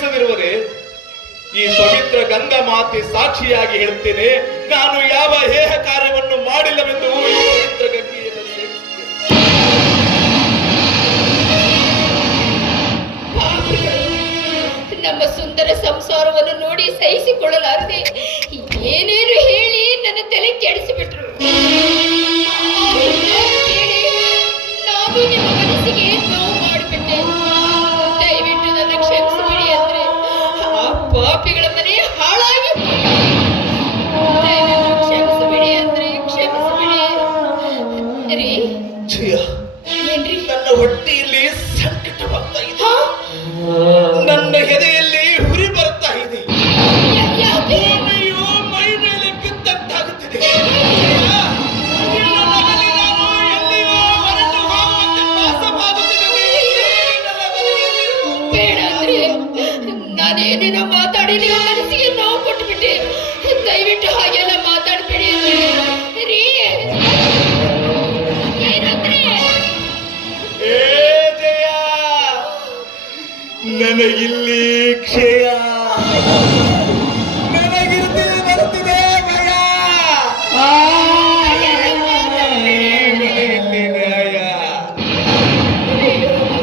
ಕ್ಷಮಿಸದಿರುವರೆ ಈ ಪವಿತ್ರ ಗಂಗಾ ಮಾತೆ ಸಾಕ್ಷಿಯಾಗಿ ಹೇಳುತ್ತೇನೆ, ನಾನು ಯಾವ ಹೇಹ ಕಾರ್ಯವನ್ನು ಮಾಡಿಲ್ಲವೆಂದು ಈ ಪವಿತ್ರ ಗಂಗೆಯನ್ನು ನಮ್ಮ ಸುಂದರ ಸಂಸಾರವನ್ನು ನೋಡಿ ಸಹಿಸಿಕೊಳ್ಳಲಾರದೆ ಏನೇನು ಹೇಳಿ ನನ್ನ ತಲೆ ಕೆಡಿಸಿಬಿಟ್ರು. ಕೇಳಿ ನಾನು ನಿಮ್ಮ ಮನಸ್ಸಿಗೆ ನೋವು ಮಾಡಿಬಿಟ್ಟೆ. ದಯವಿಟ್ಟು ನನ್ನ ಕ್ಷಮಿಸಬೇಡಿ ಅಂದ್ರೆ ಆ ಪಾಪಿಗಳ ಮನೆ ಹಾಳಾಗಿ ದಯವಿಟ್ಟು ಕ್ಷಮಿಸಬೇಡಿ ಅಂದ್ರೆ ಕ್ಷಮಿಸಬೇಡಿ ರೀ. ಏನ್ರಿ? ನನ್ನ ಹೊಟ್ಟೆಯಲ್ಲಿ ಸಂಕಟವಾಗ್ತಾ ಇದೆ, ನನ್ನ ಎದೆಯಲ್ಲಿ ಹುರಿ ಬರ್ತಾ ಇದೆ, ಮೈ ಮೇಲೆ ಬಿದ್ದಂತಾಗುತ್ತಿದೆ. ಬೇಡ ಅಂದ್ರೆ ನಾನೇನೇನೋ ಮಾತಾಡಿ ನಿಮ್ಮ ಮನಸ್ಸಿಗೆ ನೋವು ಕೊಟ್ಟುಬಿಟ್ಟೆ. ದಯವಿಟ್ಟು ಹಾಗೆಲ್ಲ ಮಾತಾಡ್ಬೇಡಿ ರೀ. ಏನಂದ್ರೆ ನನಗಿಲ್ಲಿ ಕ್ಷಯ, ನನಗಿರ್ತಿದೆ ಬರ್ತಿದೆ ಭಯ, ಮನೆಯಲ್ಲಿ ನ್ಯಾಯ,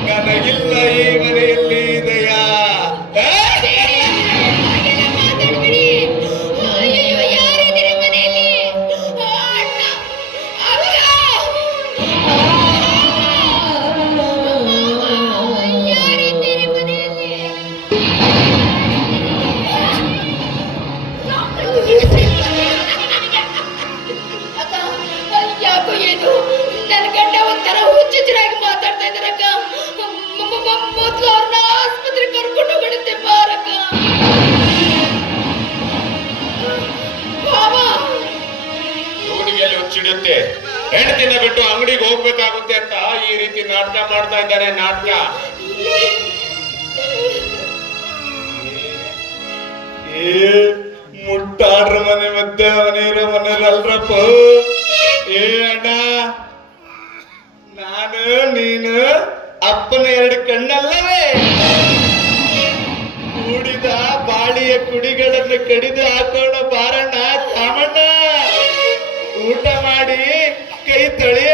ನನಗಿಲ್ಲ ಈ ಮನೆಯಲ್ಲಿ ದಯ. ಮಾತಾಡ್ಬೇಡಿ. ಅಯ್ಯೋ, ಯಾರಿದ್ದೀರಿ ಮನೆಯಲ್ಲಿ? ಅಣ್ಣ, ಅಕ್ಕ, ಯಾರಿದ್ದೀರಿ ಮನೆಯಲ್ಲಿ? ಅಕ್ಕ, ಯಾಕೋ ಏನು ನನ್ನ ಗಂಡ ಒಂಥರ ಹುಚ್ಚುಚ್ಚರಾಗಿ ಮಾತಾಡ್ತಾ ಇದ್ದಾರೆ ಅಕ್ಕ. ಮೊದಲು ಅವ್ರನ್ನ ಆಸ್ಪತ್ರೆಗೆ ಕರ್ಕೊಂಡು ಹೋಗಿಡುತ್ತೆ ಬಾರಕ್ಕ. ಬಾಬಾ, ಹುಡುಗಿಯಲ್ಲಿ ಹುಚ್ಚಿಡುತ್ತೆ, ಹೆಂಡತಿನ ಬಿಟ್ಟು ಅಂಗಡಿಗೆ ಹೋಗ್ಬೇಕಾಗುತ್ತೆ ಅಂತ ಈ ರೀತಿ ನಾಟಕ ಮಾಡ್ತಾ ಇದ್ದಾರೆ. ನಾಟಕ ಮುಟ್ಟಾಡ್ರ ಮನೆ ಮಧ್ಯೆ ಮನೆಯಿರೋ ಮನೆಯಲ್ರಪ್ಪ. ಏ ಅಣ್ಣ, ನಾನು ನೀನು ಅಪ್ಪನ ಎರಡು ಕಣ್ಣಲ್ಲವೇ? ಕೂಡಿದ ಬಾಳಿಯ ಕುಡಿಗಳನ್ನು ಕಡಿದು ಹಾಕೋಣ ಬಾರಣ್ಣ ತಾಮಣ್ಣ. ಊಟ ಮಾಡಿ ಕೈ ತೊಳಿ